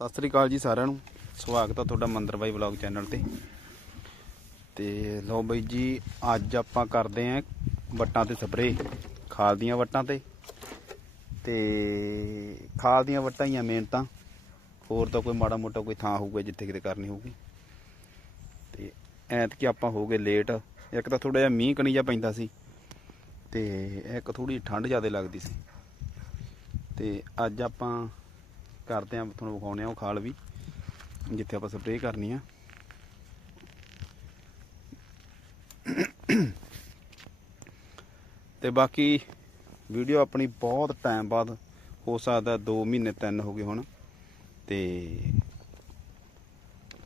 ਸਤਿ ਸ੍ਰੀ ਅਕਾਲ ਜੀ ਸਾਰਿਆਂ ਨੂੰ। ਸਵਾਗਤ ਆ ਤੁਹਾਡਾ ਮੰਦਰ ਬਾਈ ਵਲੌਗ ਚੈਨਲ ਤੇ। ਤੇ ਲਓ ਬਾਈ ਜੀ, ਅੱਜ ਆਪਾਂ ਕਰਦੇ ਆਂ ਵੱਟਾਂ ਤੇ ਸਪਰੇ ਖਾਲ ਦੀਆਂ ਵੱਟਾਂ ਤੇ। ਤੇ ਖਾਲ ਦੀਆਂ ਵੱਟਾਂ ਹੀ ਆ ਮੇਨ ਤਾਂ। ਹੋਰ ਤਾਂ ਕੋਈ ਮਾੜਾ ਮੋਟਾ ਕੋਈ ਥਾਂ ਹੋਊਗਾ ਜਿੱਥੇ ਕਿਤੇ ਕਰਨੀ ਹੋਊਗੀ। ਤੇ ਐਤਕੀ ਆਪਾਂ ਹੋ ਗਏ ਲੇਟ ਇੱਕ ਤਾਂ ਥੋੜਾ ਜਿਹਾ ਮੀਂਹ ਕਣੀ ਜਿਹਾ ਪੈਂਦਾ ਸੀ। ਤੇ ਇੱਕ ਥੋੜੀ ਠੰਡ ਜ਼ਿਆਦਾ ਲੱਗਦੀ ਸੀ। ਤੇ ਅੱਜ ਆਪਾਂ ਕਰਦੇ ਆ, ਤੁਹਾਨੂੰ ਵਿਖਾਉਣੇ ਆ ਉਹ ਖਾਲ ਵੀ, ਜਿੱਥੇ ਆਪਾਂ ਸਪਰੇਅ ਕਰਨੀ ਆ। ਤੇ ਬਾਕੀ ਵੀਡੀਓ ਆਪਣੀ ਬਹੁਤ ਟਾਈਮ ਬਾਅਦ ਹੋ ਸਕਦਾ 2 ਮਹੀਨੇ 3 ਹੋ ਗਏ ਹੁਣ। ਤੇ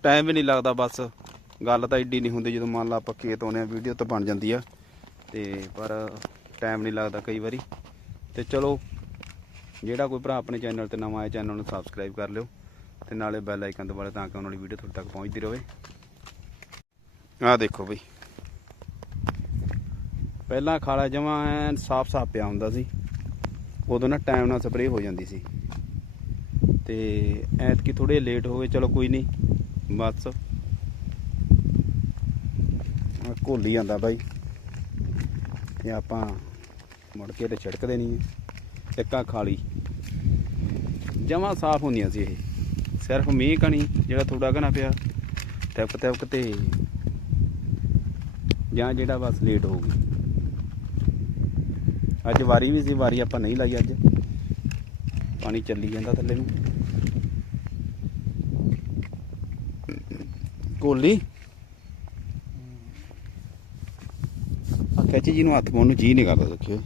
ਟਾਈਮ ਵੀ ਨਹੀਂ ਲੱਗਦਾ, ਬਸ ਗੱਲ ਤਾਂ ਏਡੀ ਨਹੀਂ ਹੁੰਦੀ ਜਦੋਂ ਮੰਨ ਲਾ ਆਪਾਂ ਖੇਤ ਆਉਂਦੇ ਆ, ਵੀਡੀਓ ਤਾਂ ਬਣ ਜਾਂਦੀ ਆ। ਤੇ ਪਰ ਟਾਈਮ ਨਹੀਂ ਲੱਗਦਾ ਕਈ ਵਾਰੀ। ਤੇ ਚਲੋ ਜਿਹੜਾ ਕੋਈ ਭਰਾ ਆਪਣੇ ਚੈਨਲ ਤੇ ਨਵਾਂ ਆਇਆ, ਚੈਨਲ ਨੂੰ ਸਬਸਕ੍ਰਾਈਬ ਕਰ ਲਿਓ ਤੇ ਨਾਲੇ ਬੈਲ ਆਈਕਨ ਦਬਾਲੇ ਤਾਂ ਕਿ ਉਹਨਾਂ ਵਾਲੀ ਵੀਡੀਓ ਤੁਹਾਡੇ ਤੱਕ ਪਹੁੰਚਦੀ ਰਹੇ। ਆਹ ਦੇਖੋ ਬਈ। ਪਹਿਲਾਂ ਖਾਲਾ ਜਮਾ ਐਨ ਸਾਫ਼ ਸਾਫ਼ ਪਿਆ ਹੁੰਦਾ ਸੀ। ਉਦੋਂ ਨਾ ਟਾਈਮ ਨਾਲ ਸਪਰੇਅ ਹੋ ਜਾਂਦੀ ਸੀ। ਤੇ ਐਤਕੀ ਥੋੜੇ ਲੇਟ ਹੋ ਗਏ, ਚਲੋ ਕੋਈ ਨਹੀਂ, ਬਸ। ਆਹ ਘੋਲੀ ਜਾਂਦਾ ਬਾਈ। ਤੇ ਆਪਾਂ ਮੁੜ ਕੇ ਤੇ ਛਿੜਕਦੇ ਨਹੀਂ। ਇੱਕਾ ਖਾਲੀ। ਜਮਾ ਸਾਫ਼ ਹੁੰਦੀਆਂ ਸੀ ਇਹ। ਸਿਰਫ ਮੀਂਹ ਕਣੀ ਜਿਹੜਾ ਥੋੜਾ ਘਣਾ ਪਿਆ ਤਿਪਕ ਤਿਪਕ ਤੇ ਜਾਂ ਜਿਹੜਾ ਬਸ ਲੇਟ ਹੋ ਗਈ। ਅੱਜ ਵਾਰੀ ਵੀ ਸੀ ਵਾਰੀ ਆਪਾਂ ਨਹੀਂ ਲਾਈ ਅੱਜ। ਪਾਣੀ ਚੱਲੀ ਜਾਂਦਾ ਥੱਲੇ ਨੂੰ। ਕੋਲੀ? ਆ ਖਿੱਚ ਜੀ ਨੂੰ ਹੱਥ ਪਾਉਣ ਨੂੰ ਜੀ ਨਹੀਂ ਕਰਦਾ ਦੇਖਿਓ।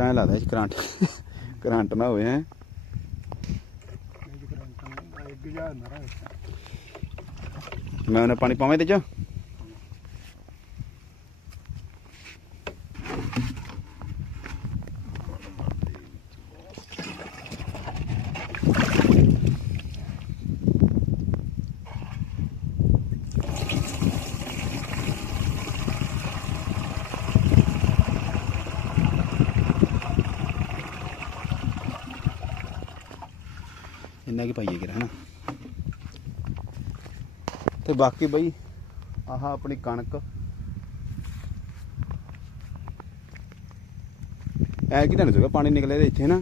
ਐਂ ਲੱਗਦਾ ਇਹ ਕਰੰਟ। ਕਰੰਟ ਨਾ ਹੋਵੇ ਹੈ। ਮੈਂ ਉਹਨੇ ਪਾਣੀ ਪਾਵੇਂ ਤੇ ਚ? ਕੀ ਪਾਈਏ ਕਿਰਾ ਹਨਾ? ਤੇ ਬਾਕੀ ਬਈ, ਆਹ ਆਪਣੀ ਕਣਕ। ਐ ਕਿ ਤੁਹਾਨੂੰ ਜਗਾ ਪਾਣੀ ਨਿਕਲੇ ਦੇ ਇੱਥੇ ਨਾ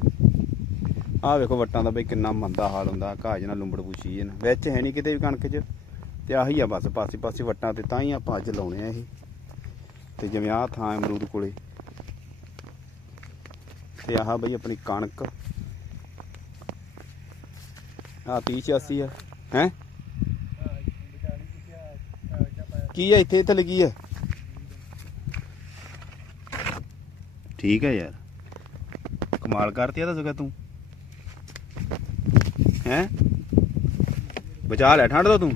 ਆਹ ਵੇਖੋ ਵੱਟਾਂ ਦਾ ਬਈ ਕਿੰਨਾ ਮੰਦਾ ਹਾਲ ਹੁੰਦਾ, ਘਾਹ ਨਾਲ ਲੰਬੜ ਪੂਛੀ ਜਨ ਵਿੱਚ ਹੈ ਨਹੀਂ ਕਿਤੇ ਵੀ ਕਣਕ 'ਚ। ਤੇ ਆਹੀ ਆ ਬਸ ਪਾਸੇ ਪਾਸੇ ਵੱਟਾਂ ਤੇ ਤਾਂ ਹੀ ਆਪਾਂ ਅੱਜ ਲਾਉਣੇ ਆ ਇਹ। ਤੇ ਜਿਵੇਂ ਆਹ ਥਾਂ ਅਮਰੂਦ ਕੋਲੇ। ਤੇ ਆਹ ਬਈ ਆਪਣੀ ਕਣਕ। ਆ 30 86 ਆ। ਹੈ? ਕੀ ਆ ਇੱਥੇ? ਇੱਥੇ ਲੱਗੀ ਹੈ ਠੀਕ ਹੈ ਯਾਰ। ਕਮਾਲ ਕਰਤੀ ਆ ਤਾਂ ਸਗਾ ਤੂੰ। ਹੈ? ਬਚਾ ਲੈ, ਠੰਡ ਤੋਂ ਤੂੰ।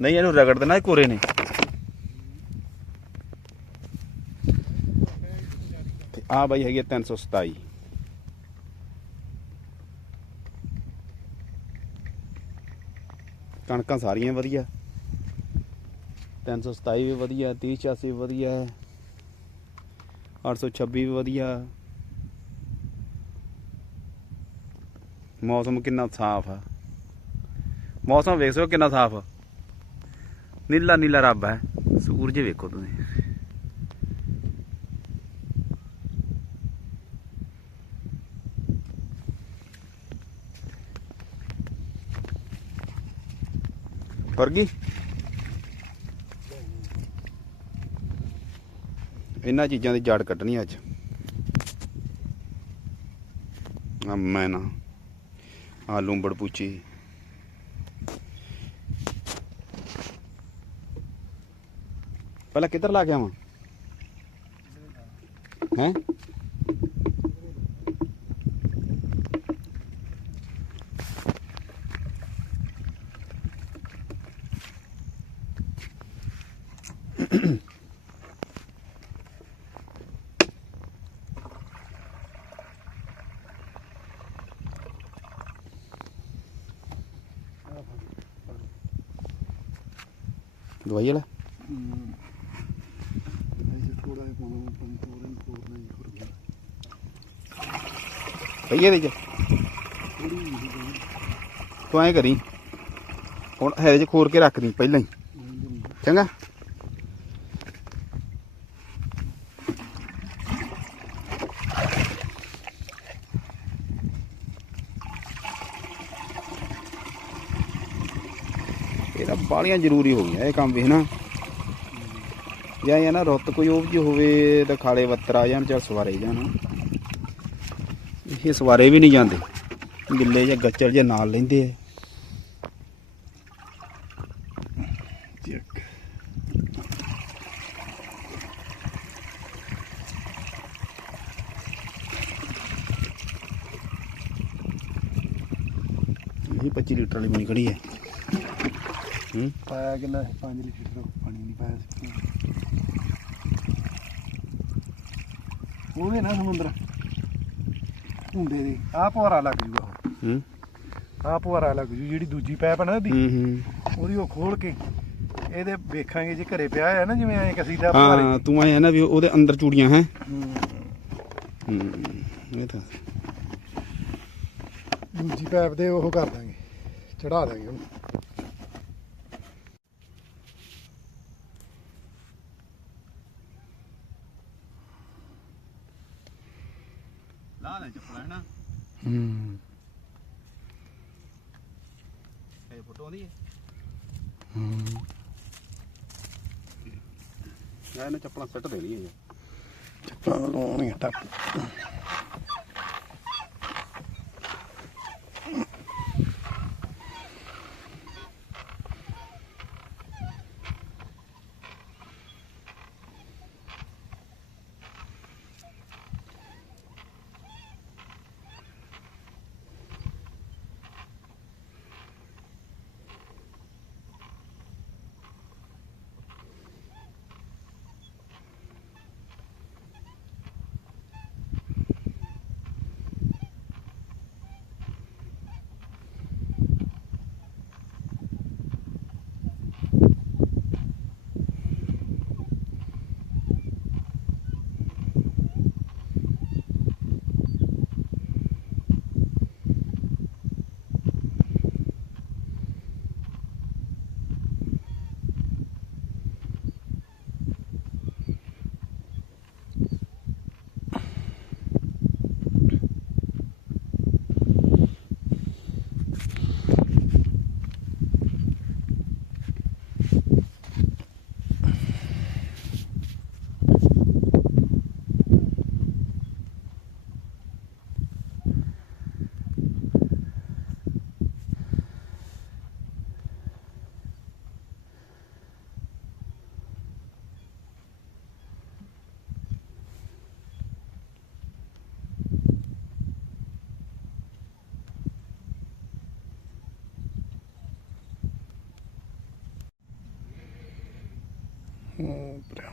ਨਹੀਂ, ਇਹਨੂੰ ਰਗੜ ਦੇਣਾ ਕੋਰੇ ਨੇ। ਤੇ ਆ ਬਾਈ ਹੈਗੀ ਆ 327 ਕਣਕਾਂ ਸਾਰੀਆਂ ਵਧੀਆ। 327 ਵੀ ਵਧੀਆ 3086 ਵੀ ਵਧੀਆ। 826 ਵੀ ਵਧੀਆ। ਮੌਸਮ ਕਿੰਨਾ ਸਾਫ਼ ਆ। ਮੌਸਮ ਵੇਖ ਸਕਦੇ ਕਿੰਨਾ ਸਾਫ਼ ਨੀਲਾ ਨੀਲਾ ਰੱਬ ਹੈ ਸੂਰਜ ਵੇਖੋ ਤੁਸੀਂ। ਪਰ ਗਈ ਇਹਨਾਂ ਚੀਜ਼ਾਂ ਦੀ ਜੜ ਕੱਢਣੀ ਅੱਜ। ਆ ਮੈਂ ਨਾ ਆ ਲੂੰਬੜ ਪੂਚੀ ਪਹਿਲਾਂ ਕਿੱਧਰ ਲਾ ਕੇ ਆਵਾਂ? ਹੈ? ਦਵਾਈ ਵਾਲਾ ਥੋੜਾ ਜਿਹਾ ਚ ਤੂੰ ਐ ਕਰੀ। ਹੁਣ ਹੈਰੇ ਚ ਖੋਰ ਕੇ ਰੱਖ ਦੀ, ਪਹਿਲਾਂ ਹੀ। ਚੰਗਾ? ਬਾਲੀਆਂ ਜ਼ਰੂਰੀ ਹੋ ਗਈਆਂ ਇਹ ਕੰਮ ਵੀ, ਹਨਾ? ਜਾਂ ਇਹ ਨਾ ਰੁੱਤ ਕੋਈ ਉਹ ਜੀ ਹੋਵੇ ਤਾਂ ਖਾਲੇ ਵੱਤਰ ਆ ਜਾਣ ਜਾਂ ਸਵਾਰੇ ਜਾਣ ਇਹ ਸਵਾਰੇ ਵੀ ਨਹੀਂ ਜਾਂਦੇ। ਗਿੱਲੇ ਜਾਂ ਗੱਚੜ ਜੇ ਨਾਲ ਲੈਂਦੇ ਆ। ਇਹ 25 ਲੀਟਰ ਵਾਲੀ ਬਣੀ ਖੜੀ ਹੈ। ਹੂੰ। ਪਾਇਆ ਕਿੰਨਾ 5 ਲੀਟਰ ਪਾਣੀ ਨਹੀਂ ਪਾਇਆ ਸੀ। ਉਹਦੇ ਨਾ ਸਮੁੰਦਰ। ਹੁੰਦੇ ਦੇ। ਆਹ ਪੁਆਰਾ ਲੱਗ ਜੂਗਾ ਹੂੰ। ਆਹ ਪੁਆਰਾ ਲੱਗ ਜੂ ਜਿਹੜੀ ਦੂਜੀ ਪੈਪ ਨਾ ਦੀ ਹੂੰ ਹੂੰ। ਉਹਦੀ ਉਹ ਖੋਲ ਕੇ ਇਹਦੇ ਵੇਖਾਂਗੇ ਜੇ ਘਰੇ ਪਿਆ ਹੈ ਨਾ ਜਿਵੇਂ ਐਂ ਕਸੀ ਦਾ ਹਾਂ ਤੂੰ। ਆਇਆ ਨਾ ਵੀ ਉਹਦੇ ਅੰਦਰ ਚੂੜੀਆਂ ਹੈ। ਹੂੰ। ਹੂੰ ਇਹ ਤਾਂ। ਦੂਜੀ ਪੈਪ ਦੇ ਉਹ ਕਰ ਦਾਂਗੇ। ਚੜਾ ਦਾਂਗੇ ਉਹਨੂੰ। ਲਾ ਲੈ ਚੱਪਲ ਹੈ ਨਾ ਹੂੰ। ਇਹ ਫੋਟੋ ਆਉਂਦੀ ਹੈ? ਹੂੰ। ਯਾਰ ਇਹਨੇ ਚੱਪਲਾਂ ਸੱਟ ਦੇਣੀ ਹੈ ਚੱਪਲਾਂ ਲਾਉਣੀਆਂ ਟੱਪ ਹੂੰ ਭਰਾ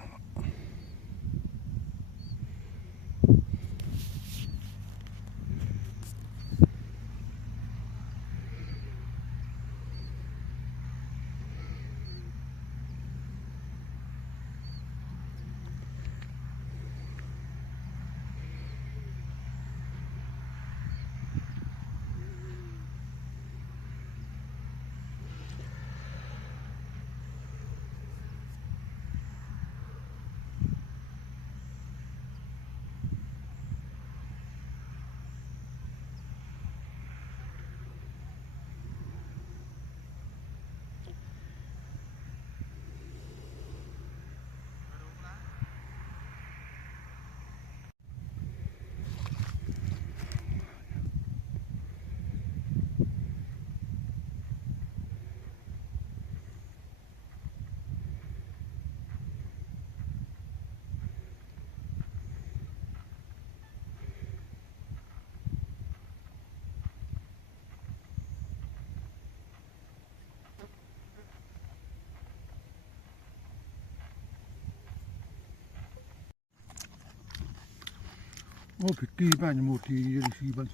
ਉਹ ਫਿੱਟੀ ਭੈਣ ਮੋਟੀ ਜਿਹੀ ਜਿਹੜੀ ਸੀ ਬਸ।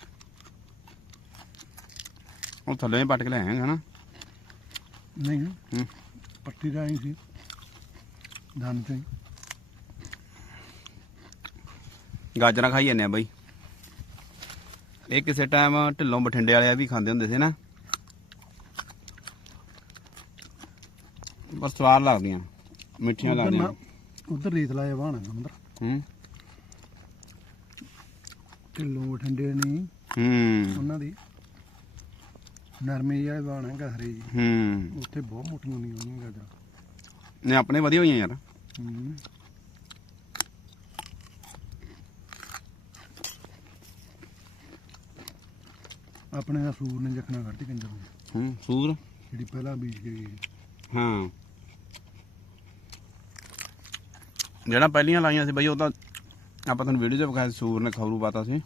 ਉਹ ਥੱਲੇ ਪੱਟ ਕੇ ਲੈ ਆਏਗਾ ਨਾ ਨਹੀਂ ਹੂੰ। ਪੱਟੀ ਦਾ ਹੀ ਸੀ ਧਨ ਤੇ। ਗਾਜਰਾਂ ਖਾਈ ਜਾਂਦੇ ਆ ਬਾਈ। ਇਹ ਕਿਸੇ ਟਾਈਮ ਢਿੱਲੋਂ ਬਠਿੰਡੇ ਵਾਲੇ ਵੀ ਖਾਂਦੇ ਹੁੰਦੇ ਸੀ ਨਾ ਪਰ ਸਵਾਦ ਲੱਗਦੀਆਂ ਮਿੱਠੀਆਂ ਲੱਗਦੀਆਂ। ਉੱਧਰ ਰੇਤ ਲਾਇਆ ਬਾਣਾ ਅੰਦਰ। ਹੂੰ। ਢਿੱਲੋਂ ਬਠਿੰਡੇ ਨਹੀਂ ਹੂੰ। ਉਹਨਾਂ ਦੀ ਨਰਮੇ ਵਾਲੇ ਬਾਣਾ ਗਹਰੇ ਜੀ। ਹੂੰ। ਉੱਥੇ ਬਹੁਤ ਮੋਟੀਆਂ ਹੁੰਦੀਆਂ ਉਹਨੀਆਂ ਗਾਜਰਾਂ। ਨੇ ਆਪਣੇ ਵਧੀਆ ਹੋਈਆਂ ਯਾਰ। ਹੂੰ। ਆਪਣੇ ਦਾ ਸੂਰ ਨੇ ਜਖਣਾ ਕੱਢੀ ਕੰਜਰ ਨੂੰ। ਹੂੰ ਸੂਰ? ਜਿਹੜੀ ਪਹਿਲਾਂ ਬੀਜ ਕੇ ਗਈ। ਹਾਂ। ਜਿਹੜਾ ਪਹਿਲੀਆਂ ਲਾਈਆਂ ਸੀ ਬਈ ਉਹ ਤਾਂ ਆਪਾਂ ਤੁਹਾਨੂੰ ਵੀਡੀਓ 'ਚ ਵਿਖਾਇਆ ਸੀ, ਸੂਰ ਨੇ ਖਬਰੂ ਪਾਤਾ ਸੀ।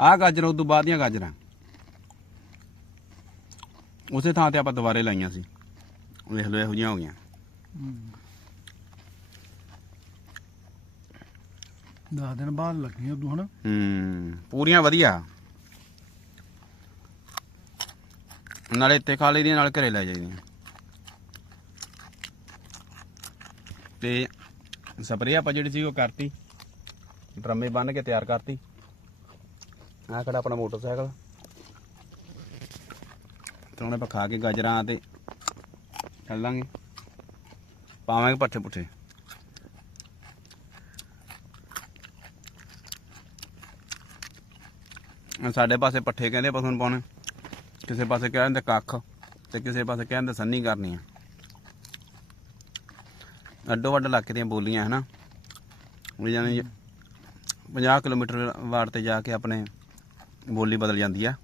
ਆਹ ਗਾਜਰਾਂ ਉਦੋਂ ਬਾਅਦ ਦੀਆਂ ਗਾਜਰਾਂ। ਉਸੇ ਥਾਂ ਤੇ ਆਪਾਂ ਦੁਬਾਰੇ ਲਾਈਆਂ ਸੀ। ਵੇਖ ਲਓ ਇਹੋ ਜਿਹੀਆਂ ਹੋ ਗਈਆਂ। ਦਸ ਦਿਨ ਬਾਅਦ ਲੱਗੀਆਂ ਉਦੋਂ ਹਨਾ? ਹੂੰ ਪੂਰੀਆਂ ਵਧੀਆ। ਨਾਲੇ ਇੱਥੇ ਖਾ ਲਈਦੀਆਂ ਨਾਲ ਘਰੇ ਲੈ ਜਾਈਦੀਆਂ। ਤੇ ਸਪਰੇਅ ਆਪਾਂ ਜਿਹੜੀ ਸੀ ਉਹ ਕਰਤੀ। ਡਰਮੇ ਬੰਨ ਕੇ ਤਿਆਰ ਕਰਤੀ। ਆਹ ਖੜਾ ਆਪਣਾ ਮੋਟਰਸਾਈਕਲ? ਤੇ ਹੁਣ ਆਪਾਂ ਖਾ ਕੇ ਗਾਜਰਾਂ ਤੇ ਚੱਲਾਂਗੇ ਪਾਵਾਂਗੇ ਪੱਠੇ ਪੁੱਠੇ। ਸਾਡੇ ਪਾਸੇ ਪੱਠੇ ਕਹਿੰਦੇ ਪਸ਼ੂ ਨੂੰ ਪਾਉਣੇ। ਕਿਸੇ ਪਾਸੇ ਕਹਿੰਦੇ ਕੱਖ ਤੇ ਕਿਸੇ ਪਾਸੇ ਕਹਿੰਦੇ ਸੰਨੀ ਕਰਨੀ ਆ। ਅੱਡੋ ਅੱਡ ਇਲਾਕੇ ਦੀਆਂ ਬੋਲੀਆਂ ਹਨਾ? ਉਹ ਜਾਨੀ 50 ਕਿਲੋਮੀਟਰ ਵਾਰ ਤੇ ਜਾ ਕੇ ਆਪਣੇ ਬੋਲੀ ਬਦਲ ਜਾਂਦੀ ਆ।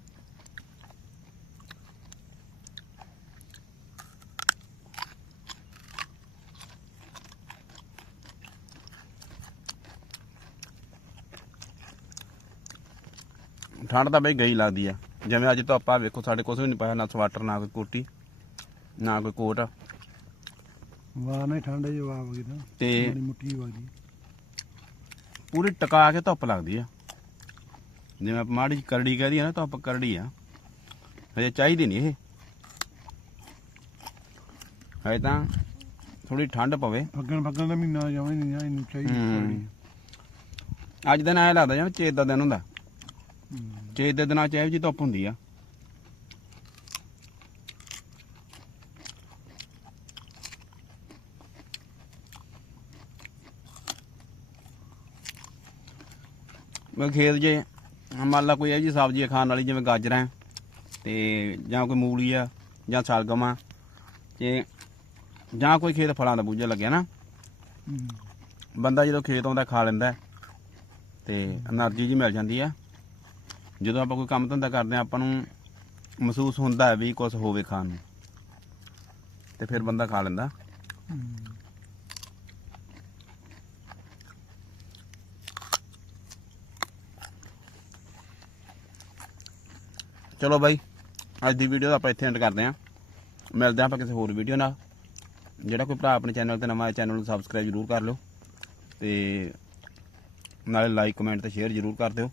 ਠੰਡ ਤਾਂ ਬਈ ਗਈ ਲੱਗਦੀ ਆ। ਜਿਵੇਂ ਅੱਜ ਤੋਂ ਆਪਾਂ ਵੇਖੋ ਸਾਡੇ ਕੁਛ ਵੀ ਨਹੀਂ ਪਾਇਆ ਨਾ ਸਵਾਟਰ ਨਾ ਕੋਈ ਕੋਟੀ ਨਾ ਕੋਈ ਕੋਟ। ਵਾਹ ਨਹੀਂ ਠੰਡੇ ਜਵਾਬ ਗਈ ਨਾ ਤੇ। ਬੜੀ ਮੁੱਠੀ ਵਾਜੀ ਪੂਰੀ ਟਕਾ ਕੇ ਧੁੱਪ ਲੱਗਦੀ ਆ। ਜਿਵੇਂ ਆਪਾਂ ਮਾੜੀ ਜਿਹੀ ਕਰੜੀ ਕਹਦੀ ਆ ਨਾ ਧੁੱਪ ਕਰੜੀ ਆ। ਹਜੇ ਚਾਹੀਦੀ ਨਹੀਂ ਇਹ। ਹਜੇ ਤਾਂ ਥੋੜੀ ਠੰਡ ਪਵੇ। ਫੱਗਣ ਫੱਗਣ ਦਾ ਮਹੀਨਾ ਜਾਵੇਂ ਨਹੀਂ ਆ ਇਹਨੂੰ ਚਾਹੀਦੀ ਹੂੰ। ਅੱਜ ਦਿਨ ਐ ਲੱਗਦਾ ਜਿਵੇਂ ਚੇਤ ਦਾ ਦਿਨ ਹੁੰਦਾ। ਚੇਤ ਦੇ ਦਿਨਾਂ ਚ ਇਹੋ ਜਿਹੀ ਧੁੱਪ ਹੁੰਦੀ ਆ। ਮੈਂ ਖੇਤ ਜੇ, ਮੰਨ ਲਾ ਕੋਈ ਇਹ ਜੀ ਸਬਜ਼ੀ ਖਾਣ ਵਾਲੀ, ਜਿਵੇਂ ਗਾਜਰਾਂ ਤੇ ਜਾਂ ਕੋਈ ਮੂਲੀ ਆ, ਜਾਂ ਸਲਗਮ ਆ, ਤੇ ਜਾਂ ਕੋਈ ਖੇਤ ਫਲਾਂ ਦਾ ਬੂਝਾ ਲੱਗਿਆ ਨਾ, ਬੰਦਾ ਜਦੋਂ ਖੇਤ ਆਉਂਦਾ, ਖਾ ਲੈਂਦਾ, ਤੇ એનર્ਜੀ ਜੀ ਮਿਲ ਜਾਂਦੀ ਆ। ਜਦੋਂ ਆਪਾਂ ਕੋਈ ਕੰਮ ਧੰਦਾ ਕਰਦੇ ਆ, ਆਪਾਂ ਨੂੰ ਮਹਿਸੂਸ ਹੁੰਦਾ ਵੀ ਕੁਝ ਹੋਵੇ ਖਾਣ ਨੂੰ, ਤੇ ਫਿਰ ਬੰਦਾ ਖਾ ਲੈਂਦਾ। ਚਲੋ ਬਾਈ, ਅੱਜ ਦੀ ਵੀਡੀਓ ਆਪਾਂ ਇੱਥੇ ਐਂਡ ਕਰਦੇ ਆਂ ਮਿਲਦੇ ਆਂ ਆਪਾਂ ਕਿਸੇ ਹੋਰ ਵੀਡੀਓ ਨਾਲ। ਜਿਹੜਾ ਕੋਈ ਭਰਾ ਆਪਣੇ ਚੈਨਲ ਤੇ ਨਵਾਂ ਹੈ ਚੈਨਲ ਨੂੰ ਸਬਸਕ੍ਰਾਈਬ ਜ਼ਰੂਰ ਕਰ ਲਿਓ ਤੇ ਨਾਲੇ ਲਾਈਕ ਕਮੈਂਟ ਤੇ ਸ਼ੇਅਰ ਜ਼ਰੂਰ ਕਰ ਦਿਓ।